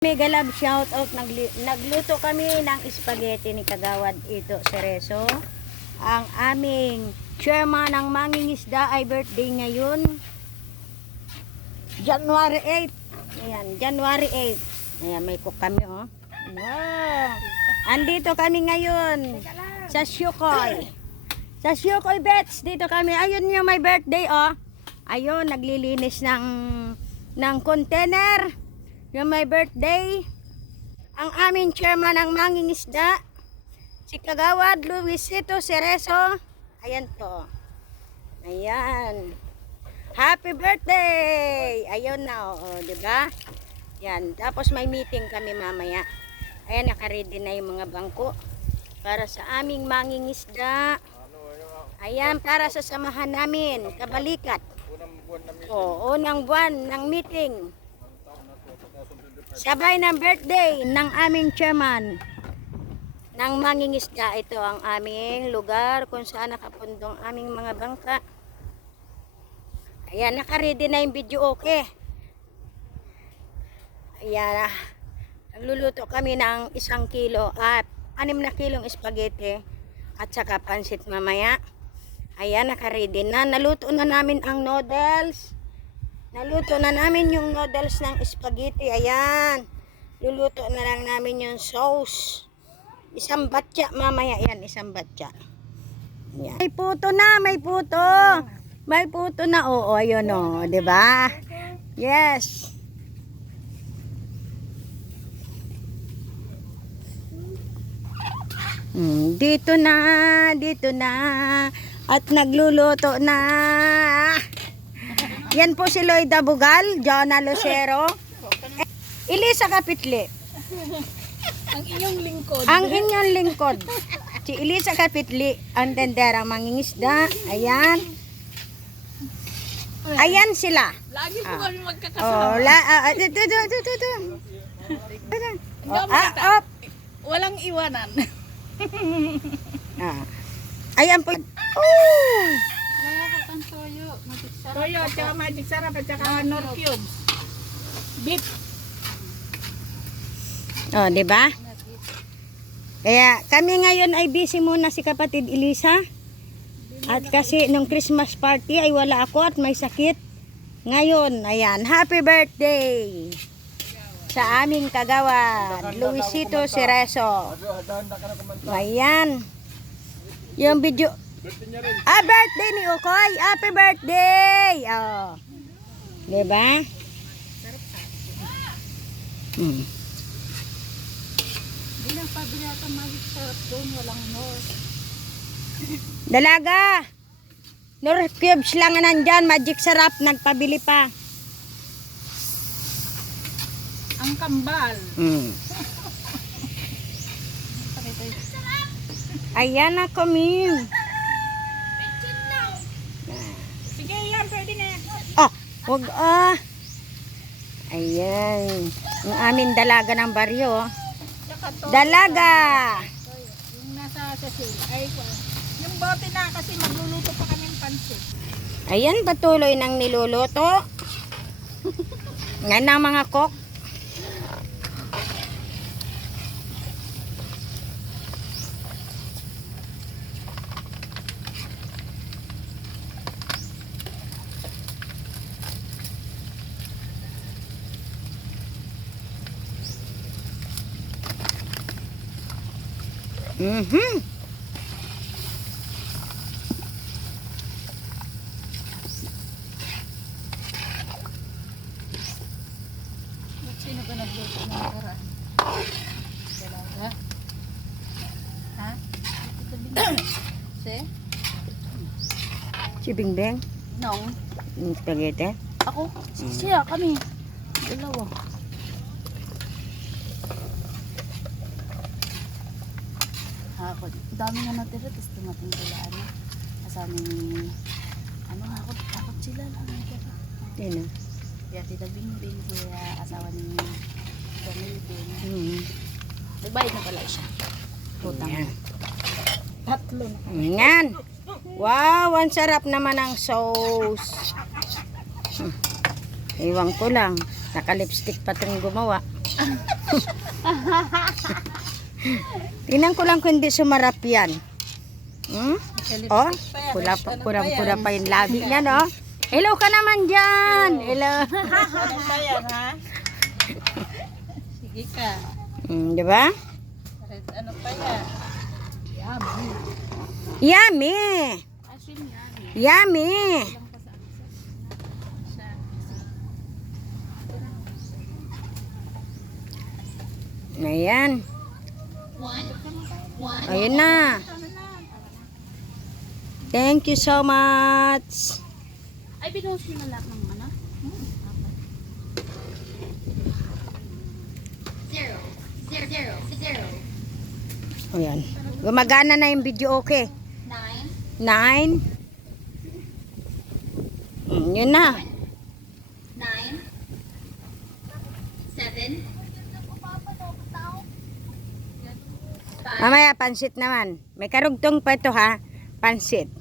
Mega love shout out, nagluto kami ng spaghetti ni Kagawad ito Cerezo. Ang aming chairman ng Mangingisda ay birthday ngayon, January 8. Ayan, January 8. Ayan, may cook kami oh. Wow. Andito kami ngayon sa Syukoy. Sa Syukoy Bets, dito kami. Ayun yung may birthday oh. Ayun, naglilinis ng container. Yung may birthday, ang aming chairman ng Mangingisda, si Kagawad Luisito Cerezo. Ayan to. Ayan. Happy birthday! Ayun na, oh, diba? Yan. Tapos may meeting kami mamaya. Ayan, nakaready na yung mga bangko para sa aming Mangingisda. Ayan, para sa samahan namin, kabalikat. Oh, unang buwan ng meeting. Sabay ng birthday ng aming chairman ng Mangingisda. Ito ang aming lugar kung saan nakapundong aming mga bangka. Ayan, nakaready na yung video, okay. Ayan, nagluluto kami ng 1 kilo at 6 na kilong spaghetti at saka pansit mamaya. Ayan, nakaready na. Naluto na namin ang noodles. Naluto na namin yung noodles ng spaghetti. Ayan. Luluto na lang namin yung sauce. 1 batya mamaya. Yan, 1 batya. Ayan. May puto na, may puto. May puto na. Oo, ayun o. Diba? Yes. Dito na. Dito na. At nagluluto na. Yan po si Loida Bugal, Jonah Lucero, Elisa Kapitli. Ang inyong lingkod. Ang inyong lingkod. Si Elisa Kapitli, ang tenderang mangingisda. Ayan. Ayan sila. Lagi po kami Oh, magkakasama. Up. Walang iwanan. Ayan po. Oh. Toyo, tsaka magic sarap, at tsaka nor cube. Beef. Oh, di ba? Kaya kami ngayon ay busy muna si kapatid Elisa. At kasi nung Christmas party ay wala ako at may sakit. Ngayon, ayan, happy birthday sa aming Kagawad Luisito Cerezo. Ayan. Yung video. Birthday ni Ukoy. Happy birthday. Oh. Diba? Bilang pabinata magic sarap doon, walang nor. Dalaga. Nor cubes lang nandyan. Magic sarap. Nagpabili pa. Ang kambal. Ayan na kami. Sige, yan, pwede na. Wag Ayan. Ang aming dalaga ng baryo. Dalaga. Yung nasa sasil. Ay, yung bote na kasi magluluto pa kami ng pansit. Ayan, patuloy ng niluluto. Yan ang mga cook. Sino ba nagluto ng nakaraan? Dalaga? Ha? Si? Si Bingbing. Nong? Yung spaghetti. Ako? Siya, kami. Dalawa. Ako, dami na natira, tapos tumating sila, kasaming, ako sila lang. Sino? Kaya Tita Bingbing, kaya asawa ni Camille. Nagbayad na pala siya. Utang. Ayan. 3 na. Ayan. Wow, ang sarap naman ang sauce. Iwan ko lang. Naka-lipstick pa itong gumawa. Tingnan ko lang kung hindi sumarap yan. Hmm? Oh, pula pa yung labi niya, no? Hello ka naman dyan. Hello. Ano pa yan, ha? Sige ka. Di ba? Ano pa yan? Yummy. Asin yan. Yummy. Ayan. Ayun na. Thank you so much. Ay, binuhos mo na lahat ng ano? Zero. Ayan. Gumagana na yung video, okay? 9. Yun na. 7. Mamaya, pansit naman. May karugtong pa ito, ha? Pansit.